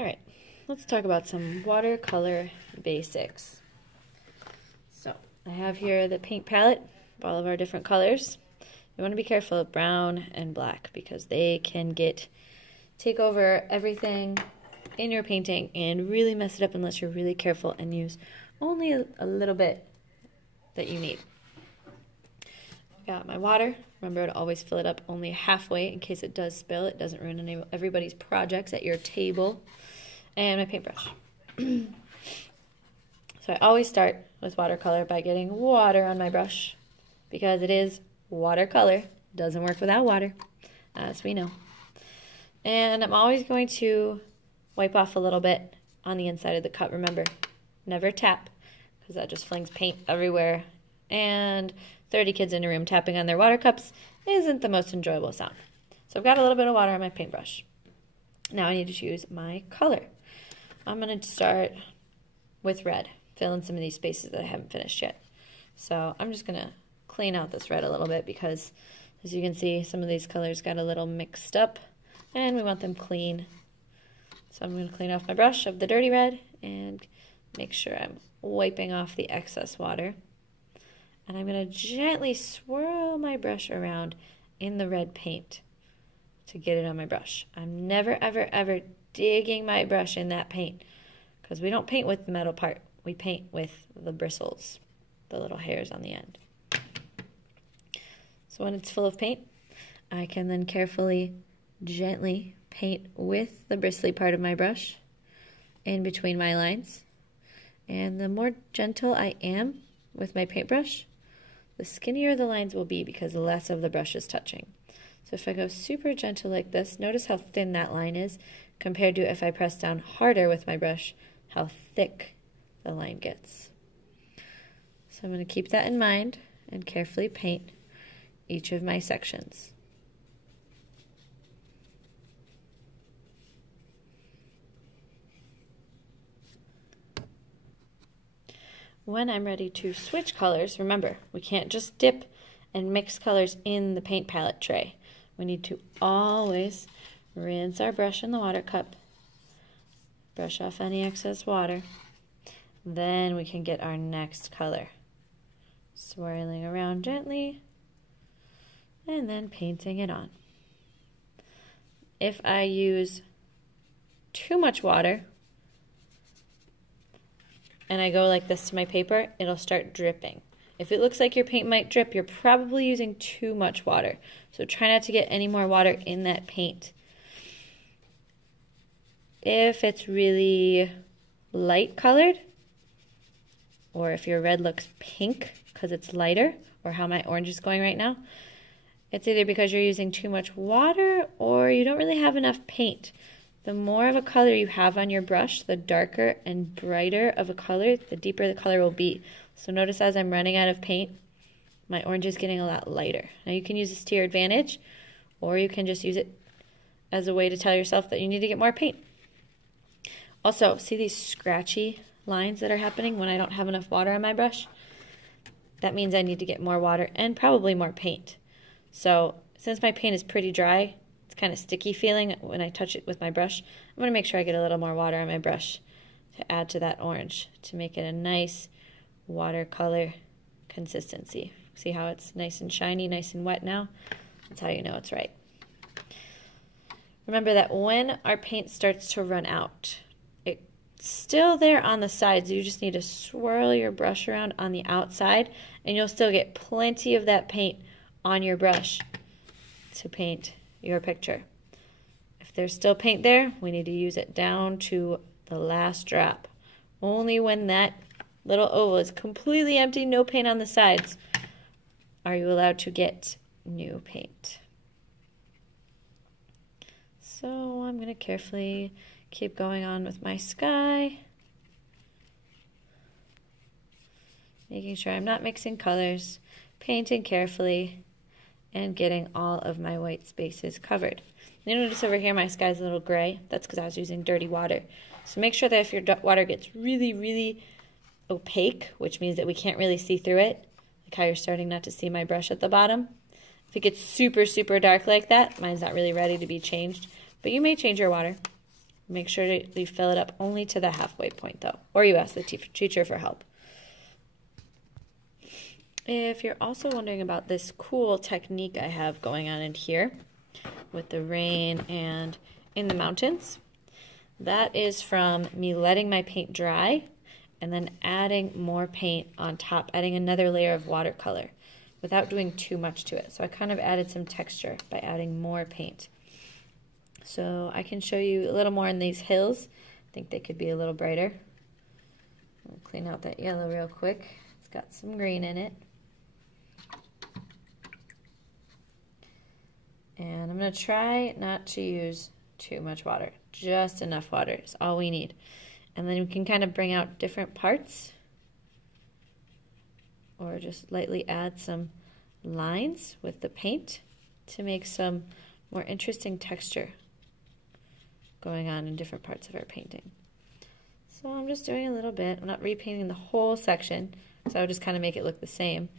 All right, let's talk about some watercolor basics. So I have here the paint palette of all of our different colors. You want to be careful of brown and black because they can take over everything in your painting and really mess it up unless you're really careful and use only a little bit that you need. Got my water. Remember to always fill it up only halfway in case it does spill. It doesn't ruin everybody's projects at your table. And my paintbrush. So I always start with watercolor by getting water on my brush because it is watercolor. Doesn't work without water, as we know. And I'm always going to wipe off a little bit on the inside of the cup. Remember, never tap because that just flings paint everywhere. And 30 kids in a room tapping on their water cups isn't the most enjoyable sound. So I've got a little bit of water on my paintbrush. Now I need to choose my color. I'm going to start with red, fill in some of these spaces that I haven't finished yet. So I'm just going to clean out this red a little bit because, as you can see, some of these colors got a little mixed up and we want them clean. So I'm going to clean off my brush of the dirty red and make sure I'm wiping off the excess water. And I'm going to gently swirl my brush around in the red paint to get it on my brush. I'm never, ever, ever digging my brush in that paint because we don't paint with the metal part. We paint with the bristles, the little hairs on the end. So when it's full of paint, I can then carefully, gently paint with the bristly part of my brush in between my lines. And the more gentle I am with my paintbrush, the skinnier the lines will be because less of the brush is touching. So if I go super gentle like this, notice how thin that line is compared to if I press down harder with my brush, how thick the line gets. So I'm going to keep that in mind and carefully paint each of my sections. When I'm ready to switch colors, remember, we can't just dip and mix colors in the paint palette tray. We need to always rinse our brush in the water cup, brush off any excess water, then we can get our next color. Swirling around gently, and then painting it on. If I use too much water, and I go like this to my paper, it'll start dripping. If it looks like your paint might drip, you're probably using too much water. So try not to get any more water in that paint. If it's really light colored, or if your red looks pink because it's lighter, or how my orange is going right now, it's either because you're using too much water or you don't really have enough paint. The more of a color you have on your brush, the darker and brighter of a color, the deeper the color will be. So notice as I'm running out of paint, my orange is getting a lot lighter. Now you can use this to your advantage, or you can just use it as a way to tell yourself that you need to get more paint. Also, see these scratchy lines that are happening when I don't have enough water on my brush? That means I need to get more water and probably more paint. So since my paint is pretty dry, it's kind of sticky feeling when I touch it with my brush, I'm going to make sure I get a little more water on my brush to add to that orange to make it a nice watercolor consistency. See how it's nice and shiny, nice and wet now? That's how you know it's right. Remember that when our paint starts to run out, it's still there on the sides. You just need to swirl your brush around on the outside and you'll still get plenty of that paint on your brush to paint your picture. If there's still paint there, we need to use it down to the last drop. Only when that little oval is completely empty, no paint on the sides, are you allowed to get new paint. So I'm going to carefully keep going on with my sky, making sure I'm not mixing colors, painting carefully, and getting all of my white spaces covered. You notice over here my sky's a little gray. That's because I was using dirty water. So make sure that if your water gets really, really opaque, which means that we can't really see through it, like how you're starting not to see my brush at the bottom. If it gets super, super dark like that, mine's not really ready to be changed, but you may change your water. Make sure that you fill it up only to the halfway point though, or you ask the teacher for help. If you're also wondering about this cool technique I have going on in here with the rain and in the mountains, that is from me letting my paint dry and then adding more paint on top, adding another layer of watercolor without doing too much to it. So I kind of added some texture by adding more paint. So I can show you a little more in these hills. I think they could be a little brighter. I'll clean out that yellow real quick. It's got some green in it. And I'm going to try not to use too much water. Just enough water is all we need. And then we can kind of bring out different parts or just lightly add some lines with the paint to make some more interesting texture going on in different parts of our painting. So I'm just doing a little bit. I'm not repainting the whole section, so I would just kind of make it look the same.